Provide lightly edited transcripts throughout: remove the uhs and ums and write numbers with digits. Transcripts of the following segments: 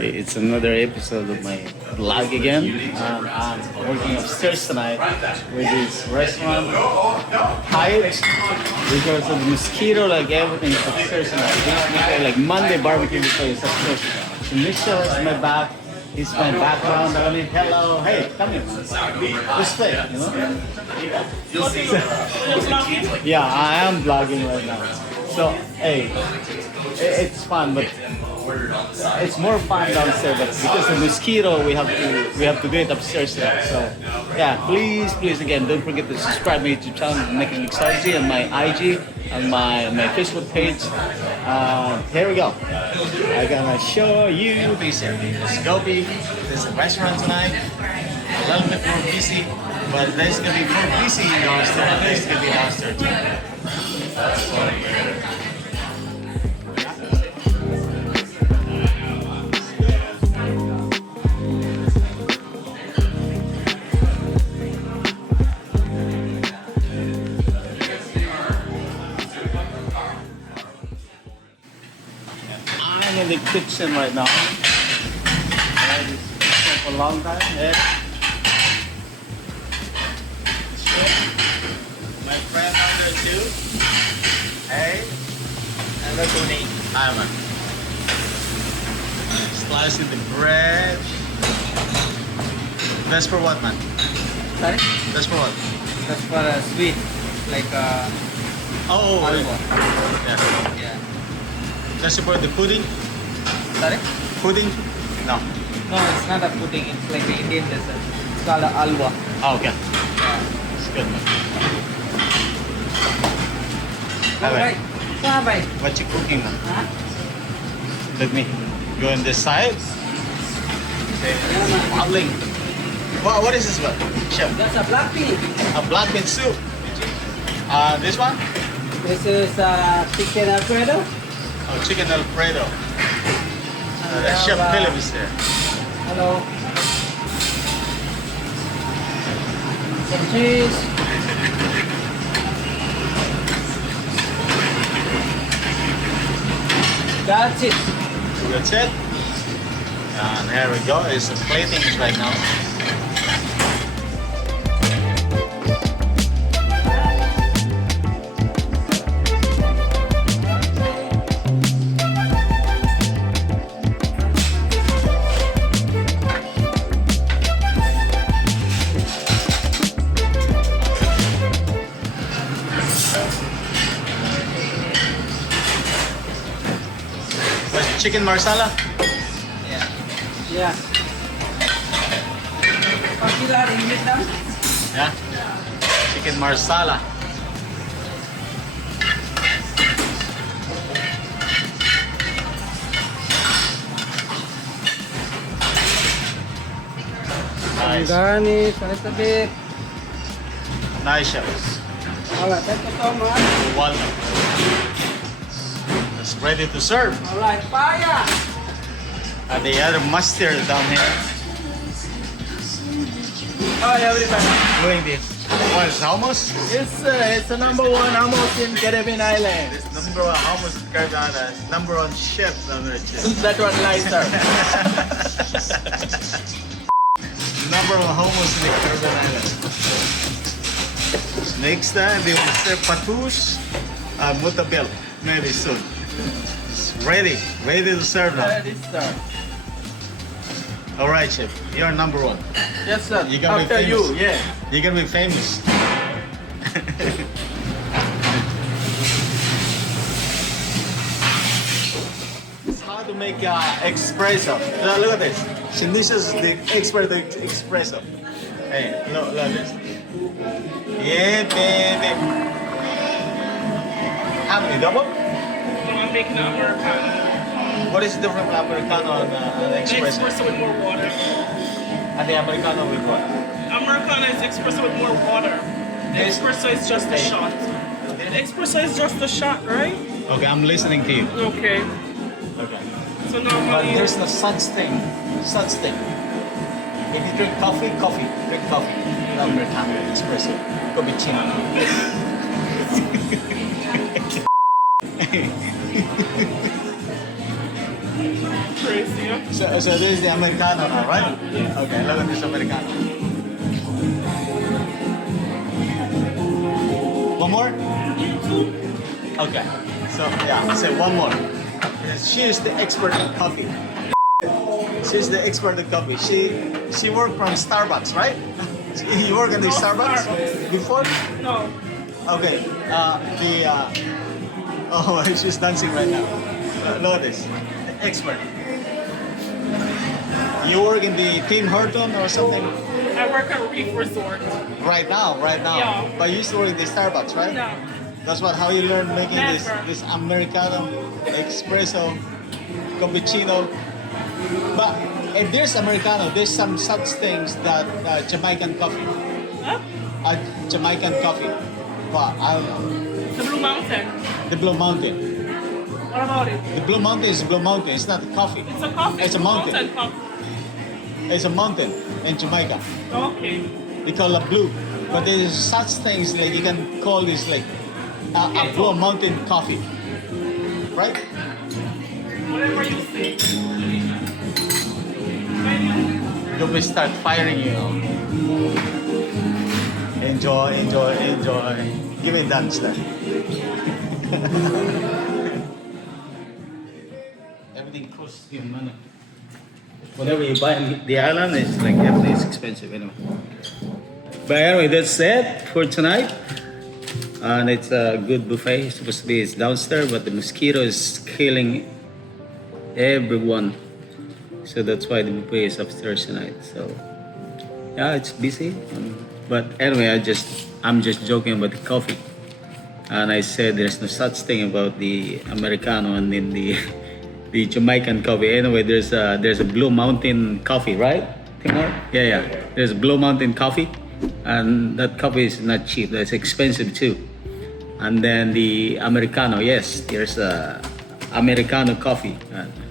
It's another episode of my vlog again. I'm working upstairs tonight with this restaurant Hyatt because of the mosquito, like everything is upstairs tonight. Like Monday barbecue is upstairs. So Michelle is my back. He's my background. I mean, hello, hey, come here. This way, you know? Yeah, I am vlogging right now. So, hey, it's fun, but it's more fun downstairs. But because of mosquito, we have to do it upstairs now. So, yeah, please again, don't forget to subscribe to my YouTube channel, Making Mixology, and my IG and my Facebook page. Here we go. I'm gonna show you this here. This Gobi. There's a restaurant tonight. A little bit more busy, but there's gonna be more busy downstairs. There's gonna be downstairs too. I'm in the kitchen right now. I've been for a long time. Yeah. My friend under too. Hey. Hello, Tony. Hi, man. Slicing the bread. That's for what, man? Sorry? That's for what? That's for a sweet, like Oh, halwa. yeah. Yeah. That's for the pudding? Sorry? Pudding? No. No, it's not a pudding. It's like the Indian dessert. It's called a halwa. Oh, okay. Yeah. It's good, man. Alright. Sabay. What you cooking, man? Huh? Let me go on this side. Yeah, Bottling. What is this one? Chef? that's a black pea. A black bean soup. This one? This is chicken alfredo. Oh, chicken alfredo. And we Chef have, Philip is there. Hello. Some cheese. That's it. That's it. And here we go. It's plating right now. Chicken marsala? Yeah. Yeah. Popular in Vietnam. Yeah. Chicken marsala. Nice. Garnish a little bit. Nice, chef. Alright, thank you so much. You're welcome. It's ready to serve. Alright, fire! And the other mustard down here. Hi everybody. Doing this. What is hummus? It's the number one hummus in Caribbean Island. It's number one hummus in Caribbean Islands. Number one chef. That one lies, sir. Number one hummus in the Caribbean Islands. Next time we will serve patus and mutabel very soon. It's ready to serve now. Ready, sir. All right, chef. You're number one. Yes, sir. You gotta be After you, famous. yeah. You're gonna be famous. It's how to make espresso. Look at this. Shanisha's the expert at espresso. Hey, look at this. Yeah, baby. How many double? I'm making an Americano. What is the difference from Americano and The espresso? espresso with more water. And the Americano with what? Americano is espresso with more water. The Yes. espresso is just a shot. The espresso is just a shot, right? Okay, I'm listening to you. Okay. Okay. So But normally, there's no such thing. Such thing. If you drink coffee, drink coffee. No Americano, espresso. Cappuccino. crazy. So this is the Americano now, right? Yeah. Okay, look at this Americano. One more? Okay. So yeah, say one more. She is the expert in coffee. She's the expert in coffee. She worked from Starbucks, right? You work in the Starbucks before? No. Okay. Oh, she's dancing right now. Look at this. The expert. You work in the Tim Horton or something? I work at Reef Resort. Right now. Yeah. But you used to work in the Starbucks, right? No. That's how you learn making Never. this Americano, espresso, cappuccino. But if there's Americano, there's some such things that Jamaican coffee. Huh? Jamaican coffee. But I don't know. The Blue Mountain. The Blue Mountain. What about it? The Blue Mountain is Blue Mountain. It's not coffee. It's a coffee. It's a Blue mountain. Coffee. It's a mountain in Jamaica. Okay. They call it blue. But there's such things like you can call this like a Blue Mountain coffee. Right? Whatever you say. You'll be start firing you. Enjoy. Give me dance then. Everything costs you money. Whatever you buy in the island, it's like everything is expensive anyway. But anyway, that's it for tonight. And it's a good buffet. It's supposed to be downstairs, but the mosquito is killing everyone. So that's why the buffet is upstairs tonight. So yeah, it's busy. But anyway, I'm just joking about the coffee. And I said there's no such thing about the Americano and then the the Jamaican coffee. Anyway, there's a Blue Mountain coffee, right, Timor? Yeah. There's Blue Mountain coffee, and that coffee is not cheap. That's expensive too. And then the Americano, yes, there's a Americano coffee.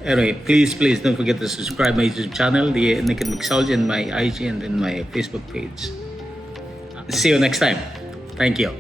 Anyway, please don't forget to subscribe my YouTube channel, the Naked Mixology, and my IG and then my Facebook page. See you next time. Thank you.